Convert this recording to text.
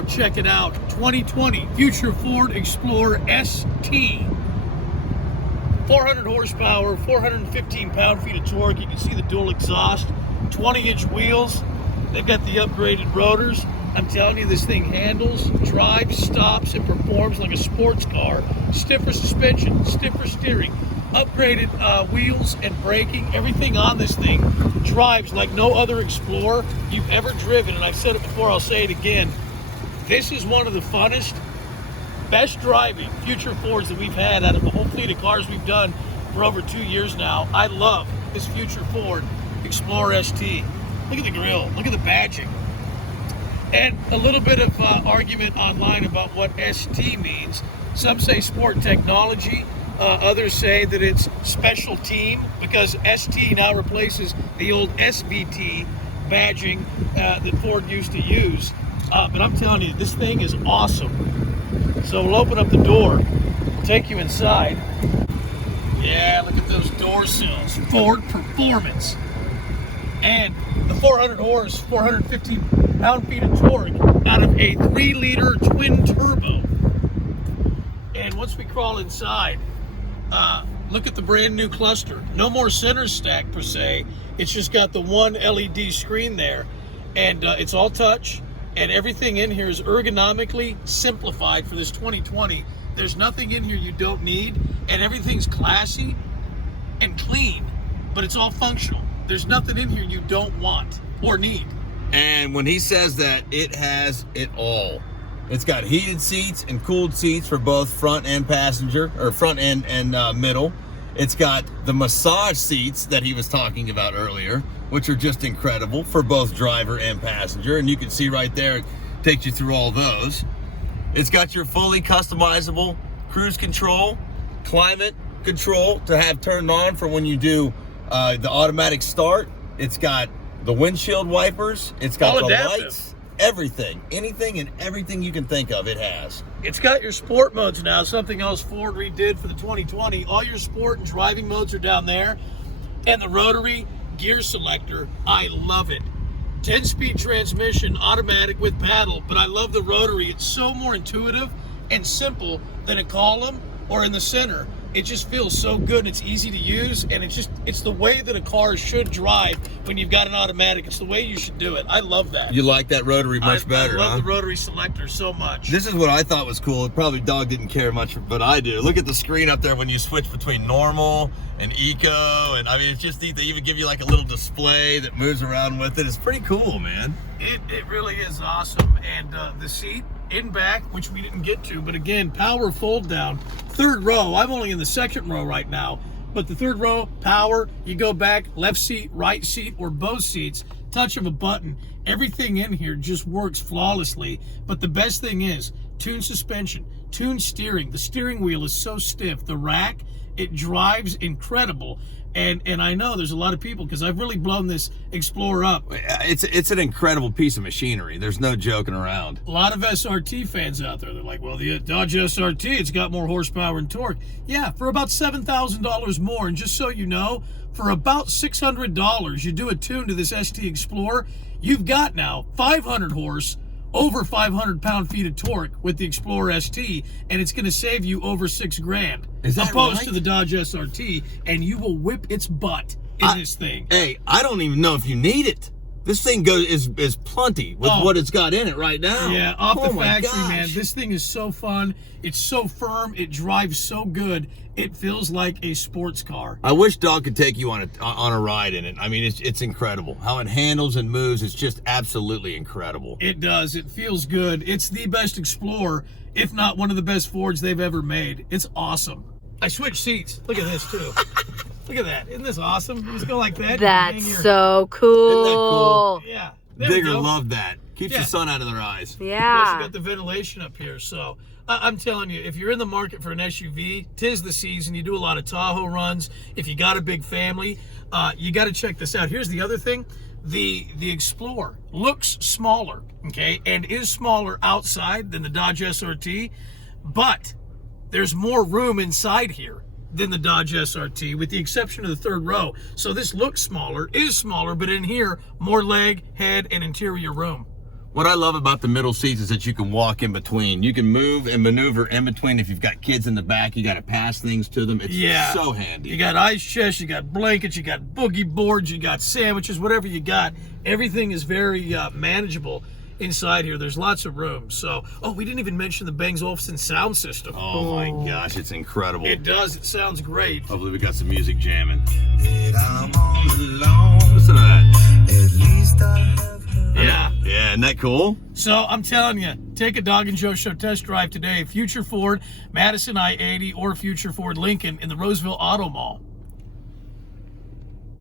now, check it out. 2020 Future Ford Explorer ST. 400 horsepower, 415 pound-feet of torque. You can see the dual exhaust, 20-inch wheels. They've got the upgraded rotors. I'm telling you, this thing handles, drives, stops, and performs like a sports car. Stiffer suspension, stiffer steering, upgraded wheels and braking. Everything on this thing drives like no other Explorer you've ever driven. And I've said it before, I'll say it again. This is one of the funnest, best driving Future Fords that we've had out of the whole fleet of cars we've done for over 2 years now. I love this Future Ford Explorer ST. Look at the grill, look at the badging. And a little bit of argument online about what ST means. Some say sport technology, others say that it's special team, because ST now replaces the old SVT badging that Ford used to use. But I'm telling you, this thing is awesome. So we'll open up the door, take you inside. Yeah, look at those door sills. Ford performance. And the 400 horse, 415 pound-feet of torque out of a 3-liter twin turbo. And once we crawl inside, look at the brand new cluster. No more center stack per se. It's just got the one LED screen there, and it's all touch. And everything in here is ergonomically simplified for this 2020. There's nothing in here you don't need, and everything's classy and clean, but it's all functional. There's nothing in here you don't want or need. And when he says that, it has it all. It's got heated seats and cooled seats for both front and passenger, or front and middle. It's got the massage seats that he was talking about earlier, which are just incredible for both driver and passenger. And you can see right there, it takes you through all those. It's got your fully customizable cruise control, climate control to have turned on for when you do the automatic start. It's got the windshield wipers. It's got all the adaptive. lights, everything, anything and everything you can think of, it has. It's got your sport modes now, something else Ford redid for the 2020. All your sport and driving modes are down there. And the rotary gear selector, I love it. 10-speed transmission, automatic with paddle, but I love the rotary. It's so more intuitive and simple than a column or in the center. It just feels so good, and it's easy to use, and it's the way that a car should drive when you've got an automatic. It's the way you should do it. I love that. You like that rotary much better, I love huh? the rotary selector so much. This is what I thought was cool. Probably Dog didn't care much, but I do. Look at the screen up there when you switch between normal and eco, and I mean, it's just neat. They even give you like a little display that moves around with it. It's pretty cool, man. It really is awesome. And the seat in back, which we didn't get to, but again, power fold down. Third row. I'm only in the second row right now, but the third row, power, you go back, left seat, right seat, or both seats, touch of a button. Everything in here just works flawlessly. But the best thing is tuned suspension, tuned steering. The steering wheel is so stiff. The rack, it drives incredible. And I know there's a lot of people, because I've really blown this Explorer up. It's an incredible piece of machinery. There's no joking around. A lot of SRT fans out there, they're like, well, the Dodge SRT, it's got more horsepower and torque. Yeah, for about $7,000 more. And just so you know, for about $600, you do a tune to this ST Explorer, you've got now 500 horse, over 500 pound-feet of torque with the Explorer ST, and it's going to save you over $6,000. Is that opposed right? to the Dodge SRT, and you will whip its butt in this thing. Hey, I don't even know if you need it. This thing is plenty with what it's got in it right now. Yeah, off the factory, gosh, man. This thing is so fun. It's so firm. It drives so good. It feels like a sports car. I wish Dog could take you on a ride in it. I mean, it's incredible. How it handles and moves, it's just absolutely incredible. It does. It feels good. It's the best Explorer, if not one of the best Fords they've ever made. It's awesome. I switched seats. Look at this, too. Look at that. Isn't this awesome? You just go like that. That's so cool. Isn't that cool? Yeah. Digger loved that. Keeps the sun out of their eyes. Plus, you Yeah. got the ventilation up here. So I'm telling you, if you're in the market for an SUV, 'tis the season. You do a lot of Tahoe runs. If you got a big family, you got to check this out. Here's the other thing. The Explorer looks smaller, okay, and is smaller outside than the Dodge SRT, but there's more room inside here than the Dodge SRT, with the exception of the third row. So this looks smaller, is smaller, but in here, more leg, head, and interior room. What I love about the middle seats is that you can walk in between. You can move and maneuver in between. If you've got kids in the back, you got to pass things to them. It's so handy. You got ice chests, you got blankets, you got boogie boards, you got sandwiches, whatever you got. Everything is very manageable inside here. There's lots of room. So, we didn't even mention the Bang & Olufsen sound system. Oh my gosh, it's incredible. It does. It sounds great. Hopefully we got some music jamming. Listen to that. At least I have yeah, isn't that cool? So I'm telling you, take a Dog and Joe Show test drive today. Future Ford Madison I-80 or Future Ford Lincoln in the Roseville Automall.